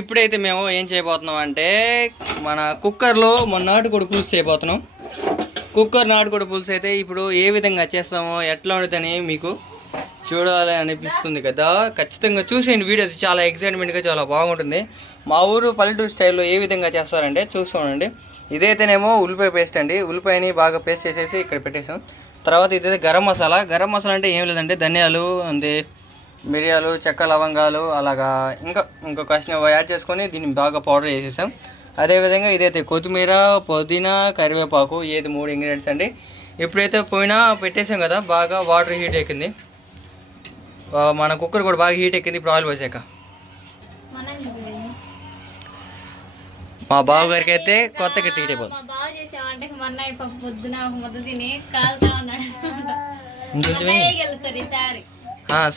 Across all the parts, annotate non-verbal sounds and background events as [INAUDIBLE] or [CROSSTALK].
ఇప్పుడైతే మేము ఏం చేయబోతున్నాం అంటే మన కుక్కర్లో మన నాటుకోడి పులుసు చేయబోతున్నాం. కుక్కర్ నాటుకోడి పులుసు అయితే ఇప్పుడు ఏ విధంగా చేస్తామో ఎట్లా ఉంటుందని మీకు చూడాలి అనిపిస్తుంది కదా. ఖచ్చితంగా చూసేయండి. వీడియోస్ చాలా ఎక్సైట్మెంట్గా చాలా బాగుంటుంది. మా ఊరు పల్లెటూరు స్టైల్లో ఏ విధంగా చేస్తారంటే చూస్తామండి ఇదైతేనేమో ఉల్లిపాయ పేస్ట్ అండి. ఉల్లిపాయని బాగా పేస్ట్ చేసేసి ఇక్కడ పెట్టేసాం. తర్వాత ఇదైతే గరం మసాలా. గరం మసాలా అంటే ఏం లేదంటే ధనియాలు అంటే మిరియాలు చెక్క లవంగాలు అలాగా ఇంకా ఇంకో కాసిన యాడ్ చేసుకొని దీన్ని బాగా పౌడర్ చేసేసాం. అదేవిధంగా ఇదైతే కొత్తిమీర పుదీనా కరివేపాకు ఏది మూడు ఇంగ్రీడియంట్స్ అండి. ఇప్పుడైతే పోయినా పెట్టేసాం కదా బాగా వాటర్ హీట్ ఎక్కింది. మన కుక్కర్ కూడా బాగా హీట్ ఎక్కింది ఇప్పుడు ఆయిల్ పోసాక. మా బావగారికి అయితే కొత్తగా హీట్ అయిపోతుంది. బావ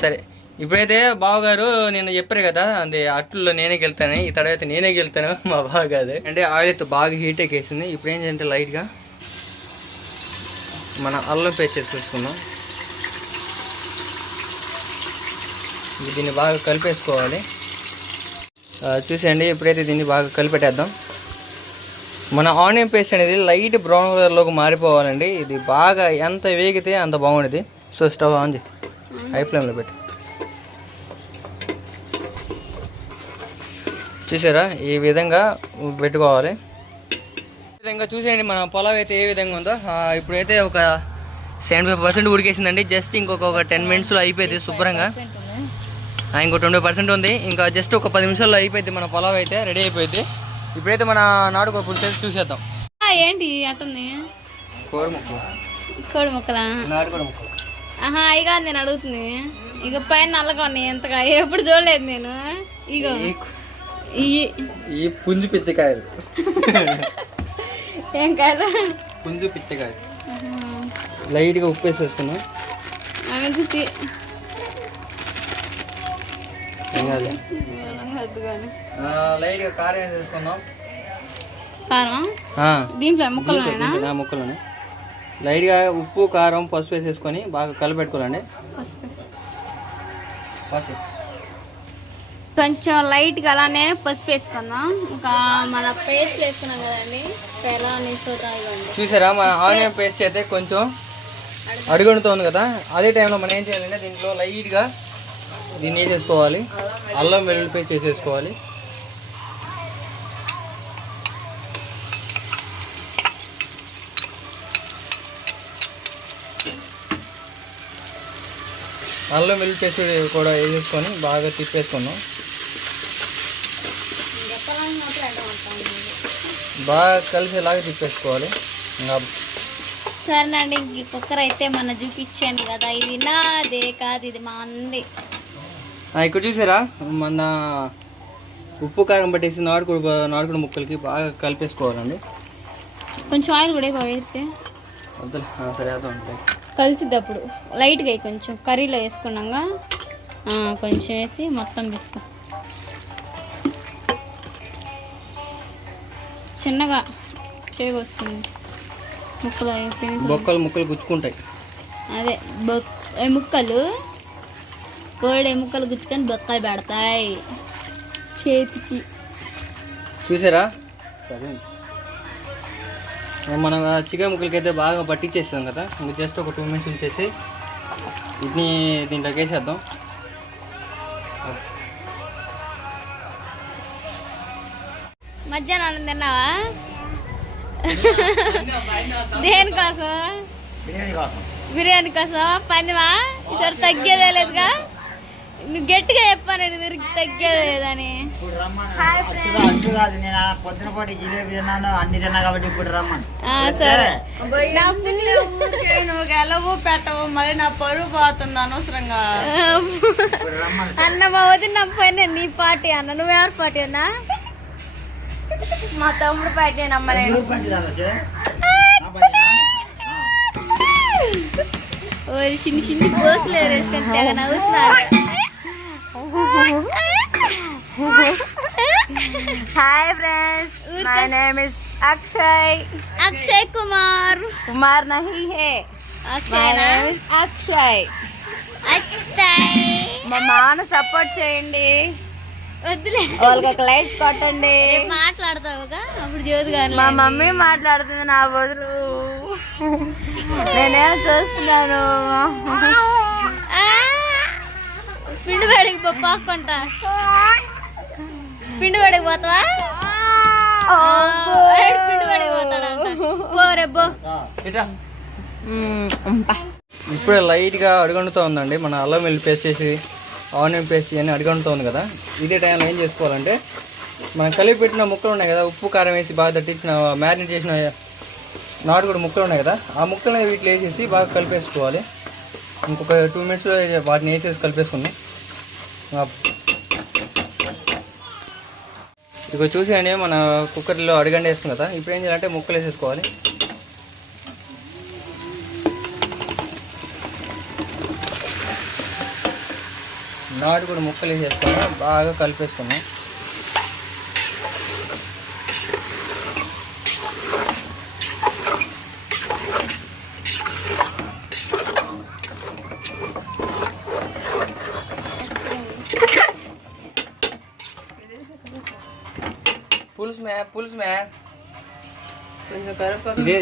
సరే. ఇప్పుడైతే బావగారు నిన్న చెప్పారు కదా అది అట్లలో నేనే గెలుతాను ఈ తర్వాత నేనే గెలుతాను [LAUGHS] మా బావ కాదు అంటే ఆయిల్ అయితే బాగా హీట్ ఎక్కేసింది ఇప్పుడు ఏం చేయాలంటే లైట్గా మన అల్లం పేస్ట్ చేసుకుంటున్నాం దీన్ని బాగా కలిపేసుకోవాలి. చూసేయండి ఇప్పుడైతే దీన్ని బాగా కలిపెట్టేద్దాం మన ఆనియన్ పేస్ట్ అనేది లైట్ బ్రౌన్ కలర్లోకి మారిపోవాలండి. ఇది బాగా ఎంత వేగితే అంత బాగుండేది. సో స్టవ్ ఆన్ చేసి హై ఫ్లేమ్లో పెట్టి. చూసారా? ఈ విధంగా పెట్టుకోవాలి. ఈ విధంగా చూసేయండి మన పొలం అయితే ఏ విధంగా ఉందో. ఆ, ఇప్పుడైతే ఒక సెవెంటీ ఫైవ్ పర్సెంట్ ఉడికేసిందండి. జస్ట్ ఇంకొక ఒక టెన్ మినిట్స్లో అయిపోయింది శుభ్రంగా. ఇంకో ట్వంటీ పర్సెంట్ ఉంది. ఇంకా జస్ట్ ఒక పది నిమిషాల్లో అయిపోయింది మన పొలం అయితే రెడీ అయిపోయింది. ఇప్పుడైతే మన నాటుకో పులుసు చూసేద్దాం. ఆ, ఏంటి అట్టుంది కోడి ముక్కలు? కోడి ముక్కలా? నాటుకోడి ముక్కలు. ఆహా నేను అడుగుతుంది ఇక పైన నల్లగా ఉన్నాయి ఎంతగా? ఎప్పుడు చూడలేదు నేను. ఇగో. ఈ- పుంజు పిచ్చకాయలు. ఏం కాదు. పుంజు పిచ్చకాయలు. లైట్గా ఉప్పు వేసి వేసుకున్నాం ఏం కాదు. ఆ, లైట్గా కారం వేసి వేసుకున్నాం కారం ఆ, దీంట్లో ముక్కలు లైట్గా ఉప్పు కారం పసుపు వేసేసుకొని బాగా కలిపెట్టుకోవాలండి. పసుపు. కొంచెం లైట్గా అలానే పసుపు వేసుకుందాం ఇంకా మన పేస్ట్ వేసుకున్నాం కదండి. ఎలా చూసారా? మన ఆనియన్ పేస్ట్ అయితే కొంచెం అడుగుంటుంది కదా. అదే టైంలో మనం ఏం చేయాలంటే దీంట్లో లైట్గా దీన్ని వేసేసుకోవాలి అల్లం వెల్లుల్లి పేస్ట్ వేసేసుకోవాలి. అల్లం వెల్లుల్లి పేస్ట్ కూడా వేసేసుకొని బాగా తిప్పేసుకున్నాం. బాగా కలిసేలాగా తిప్పేసుకోవాలి ఇంకా సరేనండి ఈ కుక్కర్ అయితే మన చూపించాను కదా ఇది నాదే కాదు ఇది మా అంది ఇక్కడ చూసారా? మన ఉప్పు కారం పట్టేసి నాటుకోడి నాటుకోడి ముక్కలకి బాగా కలిపేసుకోవాలండి. కొంచెం ఆయిల్ కూడా వద్దులే ఆ, సరే అదే ఉంటాయి. కలిసిద్ది అప్పుడు. లైట్గా కొంచెం. కర్రీలో వేసుకున్నాక కొంచెం వేసి మొత్తం తీసుకో చిన్నగా చేయకొస్తుంది ముక్కలు బొక్కలు ముక్కలు గుచ్చుకుంటాయి. అదే బొక్ ఏ ముక్కలు? కోడి ముక్కలు గుచ్చుకొని బొక్కలు పెడతాయి. చేతికి. చూసారా? సరే. మనం చికెన్ ముక్కలకి అయితే బాగా పట్టించేసాం కదా. ఇంకా జస్ట్ ఒక టూ మినిట్స్ ఉంచేసి వీటిని దీంట్లోకి వేసేద్దాం. మధ్యాహ్నం తిన్నావా? దేనికోసం బిర్యానీ కోసం. పందిమా ఈసారి తగ్గేదే లేదుగా? నువ్వు గట్టిగా చెప్పాను నేను తిరిగి తగ్గేదే లేదని. అడ్డు కాదు నేను ఆ పొద్దున పాటు జిలేబీ తిన్నాను అన్ని తిన్నా కాబట్టి ఇప్పుడు రమ్మను. ఆ, సరే. నా నువ్వు గెలవు పెట్టవు మళ్ళీ నా పరువు పోతుంది అనవసరంగా. ఇప్పుడు రమ్మను అన్న మా వదిన పైన నీ పార్టీ అన్న. నువ్వెవరి పార్టీ అన్నా? మా తమ్ముడు పెట్టేనమ్మ నేను ఎవరు పండి రావచ్చు? నా పండినా? ఆ. ఓ చిన్ని చిన్ని పోసులు వేసుకొని తెగ నవ్వుతున్నారు. Hi friends my name is Akshay. Akshay Kumar. Kumar Nahi hey. My Akshay name is Akshay. Akshay. మా మాను సపోర్ట్ చేయండి. వాళ్ళకి ఒక లైట్ కొట్టండి. మాట్లాడతావుగా? అప్పుడు జ్యోతి గారు మా మమ్మీ మాట్లాడుతుంది నా బదులు. నేనేం చూస్తున్నాను! పిండి బడికి పో పాక్కుంటా. పిండి బడికి పోతావా? పోతాడంట. ఇప్పుడే లైట్గా అడుగండుతూ ఉందండి. మన అల్లం వెల్లి పేస్ట్ చేసి ఆనియన్ పేస్ట్ ఇవన్నీ అడుగండుతూ ఉంది కదా. ఇదే టైంలో ఏం చేసుకోవాలంటే మనం కలిపి పెట్టిన ముక్కలు ఉన్నాయి కదా ఉప్పు కారం వేసి బాగా తట్టించిన మ్యారినేట్ చేసిన నాటుకోడి ముక్కలు ఉన్నాయి కదా ఆ ముక్కలు వీటిలో వేసేసి బాగా కలిపేసుకోవాలి. ఇంకొక టూ మినిట్స్లో వాటిని వేసేసి కలిపేసుకుందాం. ఇక చూసి చూసేయండి మన కుక్కర్లో అడిగండి వేస్తుంది కదా ఇప్పుడు ఏం చేయాలంటే ముక్కలు వేసేసుకోవాలి. నాటు కూడా ముక్కలు వేసేసుకొని బాగా కలిపేసుకున్నాం. పులుసు మే పులుసు మే. ఇదే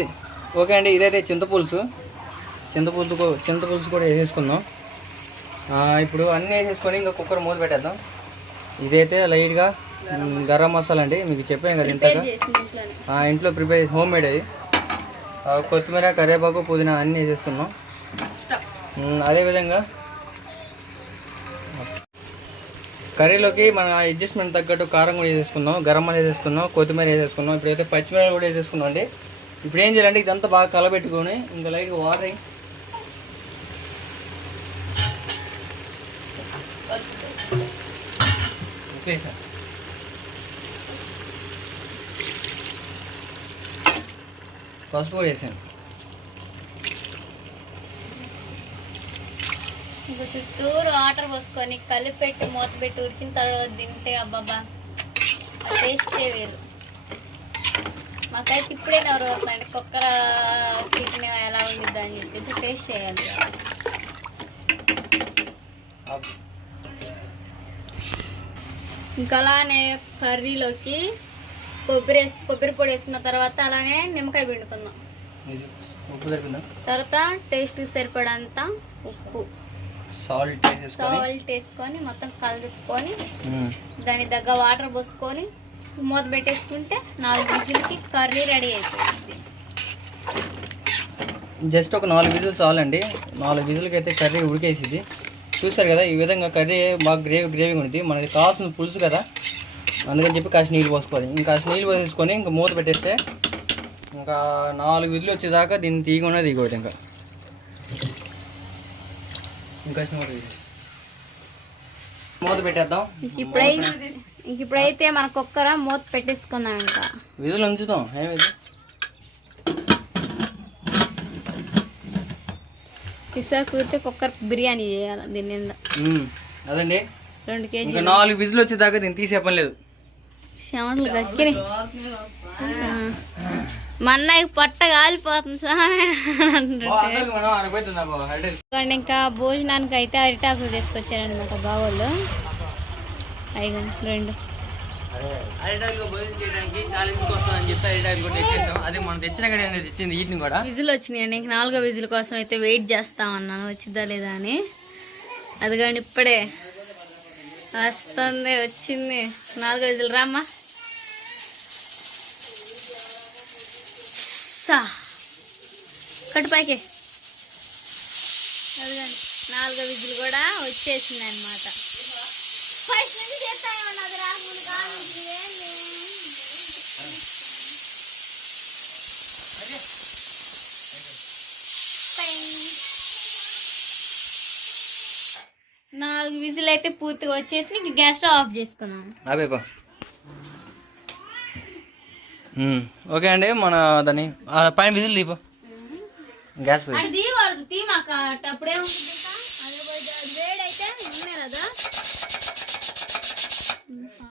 ఓకే అండి ఇదైతే చింతపులుసు. చింతపులుసు చింతపులుసు కూడా వేసేసుకుందాం. ఇప్పుడు అన్నీ వేసేసుకొని ఇంకా కుక్కర్ మూత పెట్టేద్దాం. ఇదైతే లైట్గా గరం మసాలా అండి. మీకు చెప్పాను కదా ఇంతగా ఇంట్లో ప్రిపేర్ హోమ్ మేడ్ అవి. కొత్తిమీర కరివేపాకు పుదీనా అన్నీ వేసేసుకున్నాం అదేవిధంగా కర్రీలోకి మన అడ్జస్ట్మెంట్ తగ్గట్టు కారం కూడా వేసేసుకుందాం గరం మసాలా వేసేసుకుందాం కొత్తిమీర వేసేసుకుందాం. ఇప్పుడైతే పచ్చిమిరపకాయలు కూడా వేసేసుకున్నాం అండి. ఇప్పుడు ఏం చేయాలంటే ఇదంతా బాగా కలబెట్టుకొని ఇంకా లైట్గా వాటర్ ఓకే సార్ పసుపు కూడా వేసాను ఇంకో చుట్టూరు వాటర్ పోసుకొని కలిపి పెట్టి మూత పెట్టి ఉడికిన తర్వాత తింటే అబ్బాబా టేస్టే వేరు. మాకైతే ఇప్పుడే నవ్వు అవుతుందండి కుక్కర చికెన్ ఎలా ఉండిద్దా అని చెప్పేసి టేస్ట్ చేయాలి. ఇంకా అలానే కర్రీలోకి కొబ్బరి వేసి కొబ్బరి పొడి వేసుకున్న తర్వాత అలానే నిమ్మకాయ పిండుకుందాం. తర్వాత టేస్ట్ సరిపడంత ఉప్పు. సాల్ట్ సాల్ట్ వేసుకొని మొత్తం కలుపుకొని. దాని దగ్గ వాటర్ పోసుకొని మూత పెట్టేసుకుంటే నాలుగు విజిల్కి కర్రీ రెడీ అయిపోయింది. జస్ట్ ఒక నాలుగు విజిల్స్ చాలండి. నాలుగు విజిల్కి అయితే కర్రీ ఉడికేసింది. చూసారు కదా ఈ విధంగా కర్రీ బాగా గ్రేవీ గ్రేవీగా ఉంది. మనకి కావాల్సిన పులుసు కదా. అందుకని చెప్పి కాస్త నీళ్ళు పోసుకోవాలి. ఇంకా కాస్త నీళ్ళు పోసేసుకొని ఇంకా మూత పెట్టేస్తే ఇంకా నాలుగు విధులు వచ్చేదాకా దీన్ని తీయకుండా దిగొద్దు ఇంకా. ఇంకా మూత పెట్టేద్దాం. ఇప్పుడైతే ఇంక ఇప్పుడైతే మన కుక్కర మూత పెట్టేసుకుందాం ఇంకా. విధులు ఉంచుతాం. ఏమైంది? ఈసారి కుదిరితే కుక్కర్ బిర్యానీ చేయాలి దీని నిండా. అదండి. రెండు కేజీ నాలుగు విజులు వచ్చేదాకా దీన్ని తీసే పని లేదు. గక్కిని మా అన్నయ్య పొట్ట కాలిపోతుంది ఇదిగోండి ఇంకా భోజనానికి అయితే అరిటాకులు తీసుకొచ్చారనమాట బావోళ్ళు. ఐదు రెండు. అరిటాకులు భోజనం చేయడానికి చాలా ఇంటికి వస్తామని చెప్పి అరిటాకులు కూడా తెచ్చేసాం. అదే మనం తెచ్చిన నేను తెచ్చింది వీటిని కూడా. విజిల్ వచ్చినాయండి ఇంక నాలుగో విజిల్ కోసం అయితే వెయిట్ చేస్తా ఉన్నాను వచ్చిద్దా లేదా అని. అది కానీ ఇప్పుడే. వస్తుంది వచ్చింది. నాలుగో విజిల్ రామ్మా. సా. కట్టు అది కానీ నాలుగో విజిల్ కూడా వచ్చేసింది అనమాట నాలుగు విజిల్ అయితే పూర్తిగా వచ్చేసి ఇంక గ్యాస్ స్టవ్ ఆఫ్ చేసుకుందాం. అబేపా ఓకే అండి మన దాన్ని పైన విజిల్ దీపా గ్యాస్ పోయి. అది తీయకూడదు తీ మాకు అప్పుడే ఉంటుంది వేడైతే కదా.